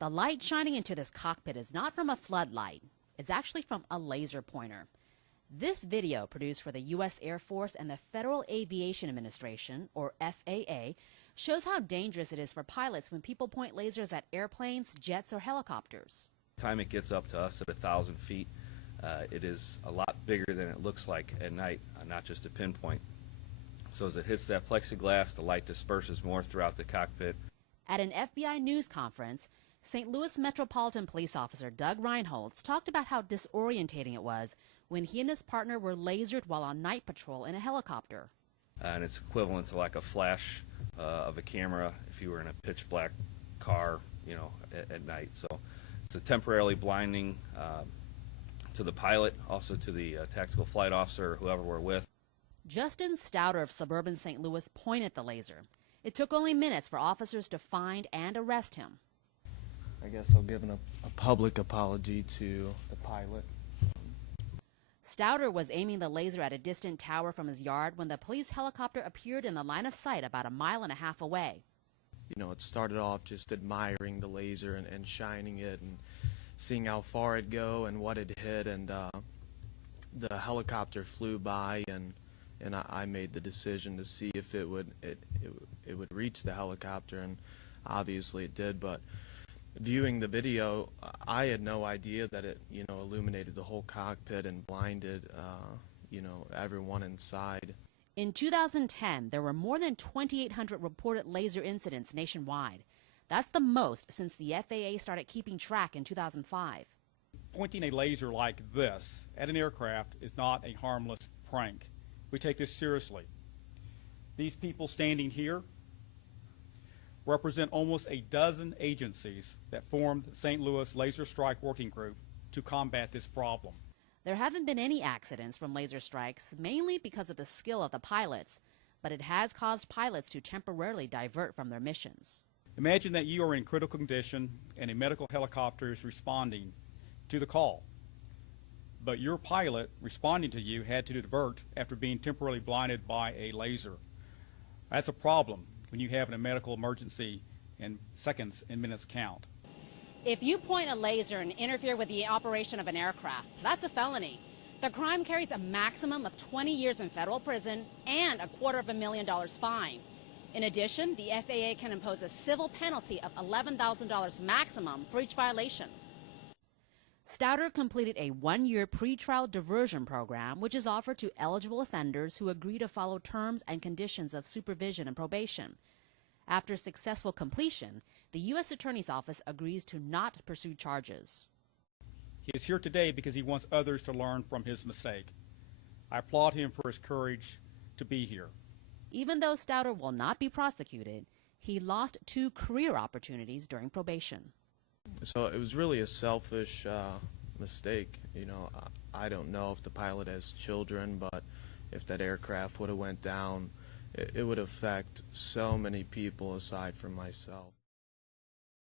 The light shining into this cockpit is not from a floodlight. It's actually from a laser pointer. This video, produced for the U.S. Air Force and the Federal Aviation Administration, or FAA, shows how dangerous it is for pilots when people point lasers at airplanes, jets, or helicopters. By the time it gets up to us at 1,000 feet, it is a lot bigger than it looks like at night, not just a pinpoint. So as it hits that plexiglass, the light disperses more throughout the cockpit. At an FBI news conference, St. Louis Metropolitan Police Officer Doug Reinholz talked about how disorientating it was when he and his partner were lasered while on night patrol in a helicopter. And it's equivalent to like a flash of a camera if you were in a pitch black car, at night. So it's a temporarily blinding to the pilot, also to the tactical flight officer, whoever we're with. Justin Stouter of suburban St. Louis pointed the laser. It took only minutes for officers to find and arrest him. I guess I'll give a public apology to the pilot. Stouter was aiming the laser at a distant tower from his yard when the police helicopter appeared in the line of sight about 1.5 miles away. It started off just admiring the laser and shining it and seeing how far it'd go and what it hit, and the helicopter flew by, and I made the decision to see if it would reach the helicopter, and obviously it did. But viewing the video, I had no idea that it illuminated the whole cockpit and blinded everyone inside. In 2010, there were more than 2,800 reported laser incidents nationwide. That's the most since the FAA started keeping track in 2005. Pointing a laser like this at an aircraft is not a harmless prank. We take this seriously. These people standing here represent almost a dozen agencies that formed the St. Louis Laser Strike Working Group to combat this problem. There haven't been any accidents from laser strikes, mainly because of the skill of the pilots, but it has caused pilots to temporarily divert from their missions. Imagine that you are in critical condition and a medical helicopter is responding to the call, but your pilot responding to you had to divert after being temporarily blinded by a laser. That's a problem when you have a medical emergency and seconds and minutes count. If you point a laser and interfere with the operation of an aircraft, that's a felony. The crime carries a maximum of 20 years in federal prison and $250,000 fine. In addition, the FAA can impose a civil penalty of $11,000 maximum for each violation. Stouter completed a 1-year pretrial diversion program, which is offered to eligible offenders who agree to follow terms and conditions of supervision and probation. After successful completion, the U.S. Attorney's Office agrees to not pursue charges. He is here today because he wants others to learn from his mistake. I applaud him for his courage to be here. Even though Stouter will not be prosecuted, he lost 2 career opportunities during probation. So it was really a selfish mistake. I don't know if the pilot has children, but if that aircraft would have went down, it would affect so many people aside from myself.